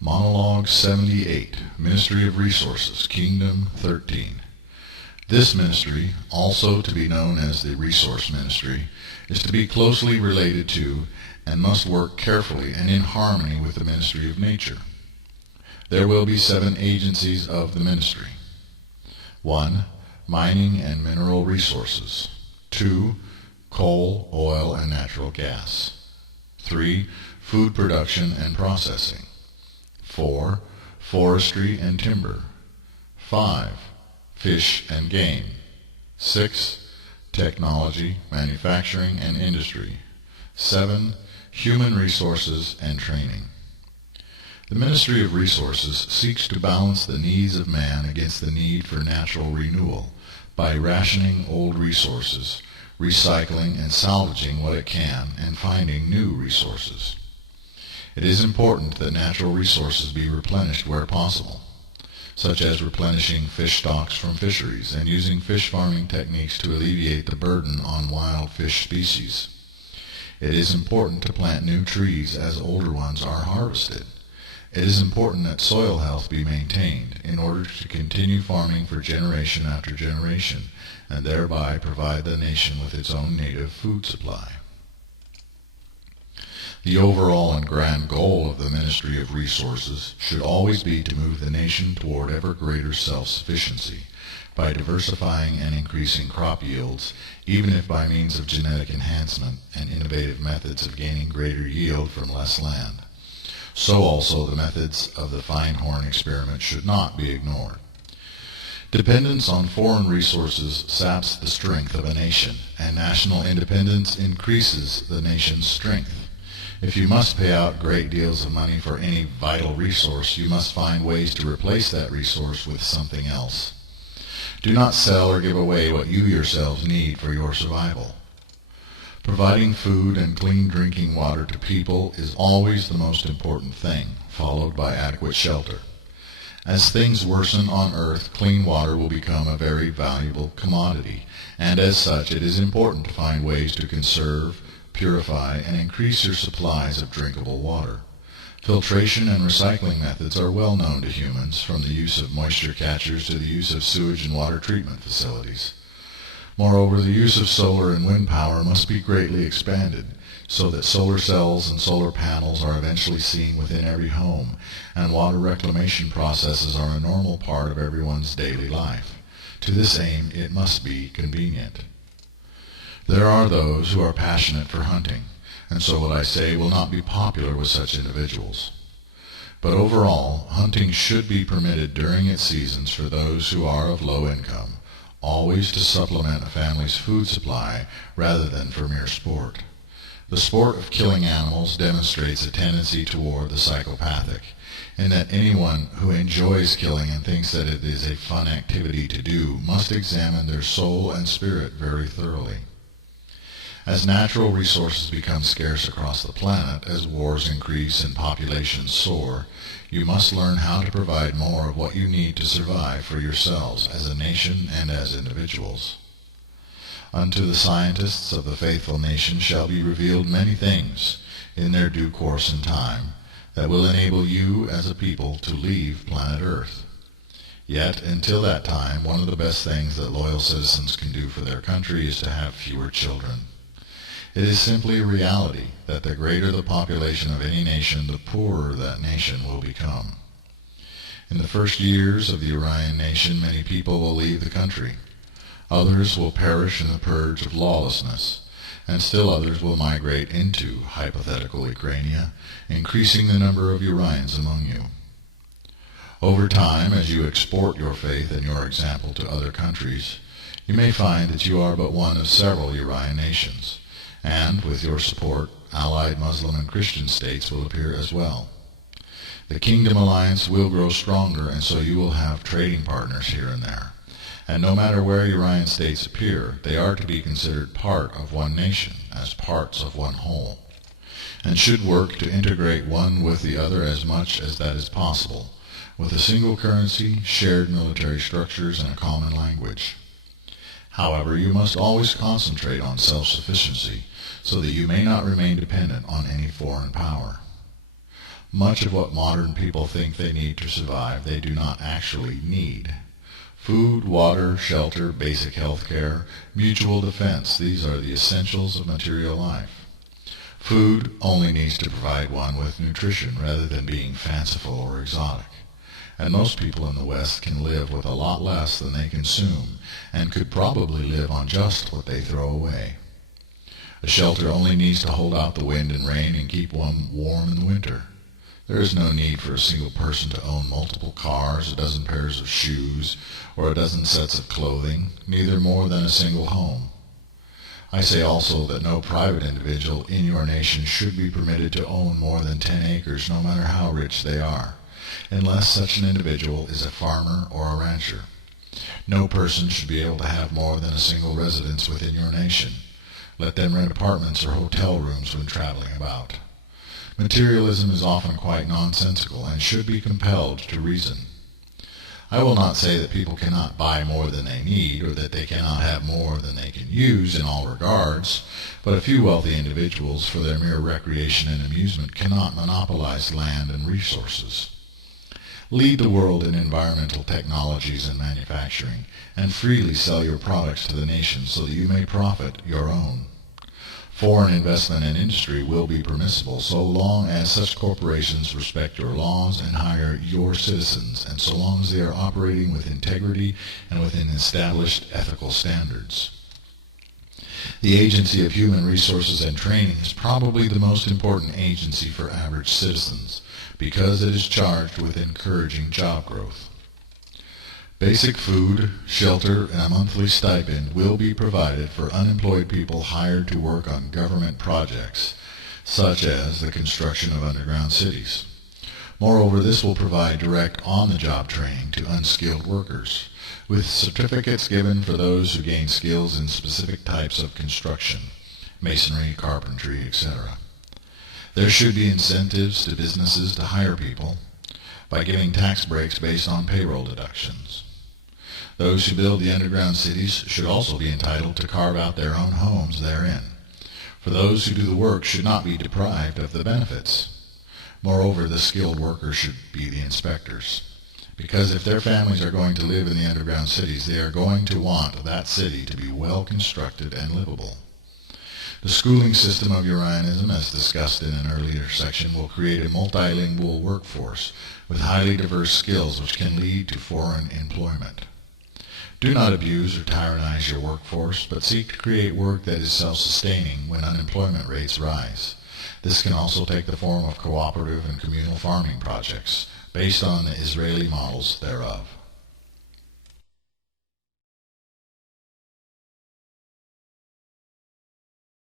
Monologue 78, Ministry of Resources, Kingdom 13. This ministry, also to be known as the Resource Ministry, is to be closely related to and must work carefully and in harmony with the ministry of nature. There will be 7 agencies of the ministry. 1. Mining and mineral resources. 2. Coal, oil, and natural gas. 3. Food production and processing. 4. Forestry and timber. 5. Fish and game. 6. Technology, manufacturing, and industry. 7. Human resources and training. The Ministry of Resources seeks to balance the needs of man against the need for natural renewal by rationing old resources, recycling and salvaging what it can, and finding new resources. It is important that natural resources be replenished where possible, such as replenishing fish stocks from fisheries and using fish farming techniques to alleviate the burden on wild fish species. It is important to plant new trees as older ones are harvested. It is important that soil health be maintained in order to continue farming for generation after generation, and thereby provide the nation with its own native food supply. The overall and grand goal of the Ministry of Resources should always be to move the nation toward ever greater self-sufficiency by diversifying and increasing crop yields, even if by means of genetic enhancement and innovative methods of gaining greater yield from less land. So also the methods of the fine-horn experiment should not be ignored. Dependence on foreign resources saps the strength of a nation, and national independence increases the nation's strength. If you must pay out great deals of money for any vital resource, you must find ways to replace that resource with something else. Do not sell or give away what you yourselves need for your survival. Providing food and clean drinking water to people is always the most important thing, followed by adequate shelter. As things worsen on earth, clean water will become a very valuable commodity, and as such it is important to find ways to conserve, purify, and increase your supplies of drinkable water. Filtration and recycling methods are well known to humans, from the use of moisture catchers to the use of sewage and water treatment facilities. Moreover, the use of solar and wind power must be greatly expanded, so that solar cells and solar panels are eventually seen within every home, and water reclamation processes are a normal part of everyone's daily life. To this aim, it must be convenient. There are those who are passionate for hunting, and so what I say will not be popular with such individuals. But overall, hunting should be permitted during its seasons for those who are of low income, always to supplement a family's food supply rather than for mere sport. The sport of killing animals demonstrates a tendency toward the psychopathic, in that anyone who enjoys killing and thinks that it is a fun activity to do must examine their soul and spirit very thoroughly. As natural resources become scarce across the planet, as wars increase and populations soar, you must learn how to provide more of what you need to survive for yourselves as a nation and as individuals. Unto the scientists of the faithful nation shall be revealed many things in their due course and time that will enable you as a people to leave planet Earth. Yet, until that time, one of the best things that loyal citizens can do for their country is to have fewer children. It is simply a reality that the greater the population of any nation, the poorer that nation will become. In the first years of the Aryan nation, many people will leave the country. Others will perish in the purge of lawlessness, and still others will migrate into hypothetical Ukrainia, increasing the number of Urians among you. Over time, as you export your faith and your example to other countries, you may find that you are but one of several Urian nations, and, with your support, allied Muslim and Christian states will appear as well. The kingdom alliance will grow stronger, and so you will have trading partners here and there. And no matter where Urian states appear, they are to be considered part of one nation, as parts of one whole, and should work to integrate one with the other as much as that is possible, with a single currency, shared military structures, and a common language. However, you must always concentrate on self-sufficiency, so that you may not remain dependent on any foreign power. Much of what modern people think they need to survive, they do not actually need. Food, water, shelter, basic health care, mutual defense, these are the essentials of material life. Food only needs to provide one with nutrition rather than being fanciful or exotic. And most people in the West can live with a lot less than they consume, and could probably live on just what they throw away. A shelter only needs to hold out the wind and rain and keep one warm in the winter. There is no need for a single person to own multiple cars, a dozen pairs of shoes, or a dozen sets of clothing, neither more than a single home. I say also that no private individual in your nation should be permitted to own more than 10 acres, no matter how rich they are, unless such an individual is a farmer or a rancher. No person should be able to have more than a single residence within your nation. Let them rent apartments or hotel rooms when traveling about. Materialism is often quite nonsensical and should be compelled to reason. I will not say that people cannot buy more than they need, or that they cannot have more than they can use in all regards, but a few wealthy individuals, for their mere recreation and amusement, cannot monopolize land and resources. Lead the world in environmental technologies and manufacturing, and freely sell your products to the nation so that you may profit your own. Foreign investment and industry will be permissible so long as such corporations respect your laws and hire your citizens, and so long as they are operating with integrity and within established ethical standards. The agency of human resources and training is probably the most important agency for average citizens, because it is charged with encouraging job growth. Basic food, shelter, and a monthly stipend will be provided for unemployed people hired to work on government projects, such as the construction of underground cities. Moreover, this will provide direct on-the-job training to unskilled workers, with certificates given for those who gain skills in specific types of construction, masonry, carpentry, etc. There should be incentives to businesses to hire people by giving tax breaks based on payroll deductions. Those who build the underground cities should also be entitled to carve out their own homes therein, for those who do the work should not be deprived of the benefits. Moreover, the skilled workers should be the inspectors, because if their families are going to live in the underground cities, they are going to want that city to be well constructed and livable. The schooling system of Urionism, as discussed in an earlier section, will create a multilingual workforce with highly diverse skills which can lead to foreign employment. Do not abuse or tyrannize your workforce, but seek to create work that is self-sustaining when unemployment rates rise. This can also take the form of cooperative and communal farming projects, based on the Israeli models thereof.